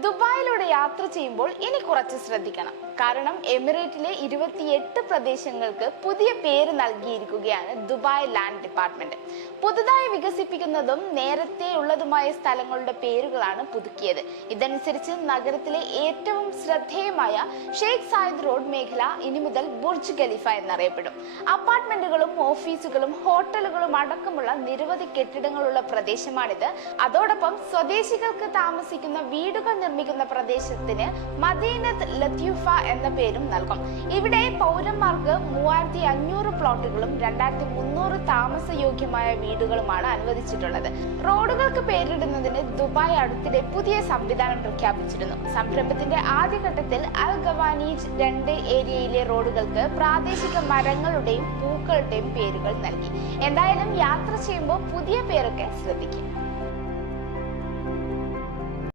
ദുബായിലൂടെ യാത്ര ചെയ്യുമ്പോൾ ഇനി കുറച്ച് ശ്രദ്ധിക്കണം. കാരണം എമിറേറ്റിലെ 28 പ്രദേശങ്ങൾക്ക് പുതിയ പേര് നൽകിയിരിക്കുകയാണ് ദുബായ് ലാൻഡ് ഡിപ്പാർട്ട്മെന്റ്. പുതുതായി വികസിപ്പിക്കുന്നതും നേരത്തെ ഉള്ളതുമായ സ്ഥലങ്ങളുടെ പേരുകളാണ് പുതുക്കിയത്. ഇതനുസരിച്ച് നഗരത്തിലെ ഏറ്റവും ശ്രദ്ധേയമായ ഷെയ്ഖ് സായിദ് റോഡ് മേഖല ഇനി മുതൽ ബുർജ് ഖലീഫ എന്നറിയപ്പെടും. അപ്പാർട്ട്മെന്റുകളും ഓഫീസുകളും ഹോട്ടലുകളും അടക്കമുള്ള നിരവധി കെട്ടിടങ്ങളുള്ള പ്രദേശമാണിത്. അതോടൊപ്പം സ്വദേശികൾക്ക് താമസിക്കുന്ന വീടുകൾ നിർമ്മിക്കുന്ന പ്രദേശത്തിന് മദീനത്ത് ലത്തീഫ എന്ന പേരും നൽകും. ഇവിടെ പൗരന്മാർക്ക് 3500 പ്ലോട്ടുകളും 2300 താമസയോഗ്യമായ വീടുകളുമാണ് അനുവദിച്ചിട്ടുള്ളത്. റോഡുകൾക്ക് പേരിടുന്നതിന് ദുബായ് അടുത്തിടെ പുതിയ സംവിധാനം പ്രഖ്യാപിച്ചിരുന്നു. സംരംഭത്തിന്റെ ആദ്യഘട്ടത്തിൽ അൽ ഗവാനീജ് 2 ഏരിയയിലെ റോഡുകൾക്ക് പ്രാദേശിക മരങ്ങളുടെയും പൂക്കളുടെയും പേരുകൾ നൽകി. എന്തായാലും യാത്ര ചെയ്യുമ്പോൾ പുതിയ പേരൊക്കെ ശ്രദ്ധിക്കും.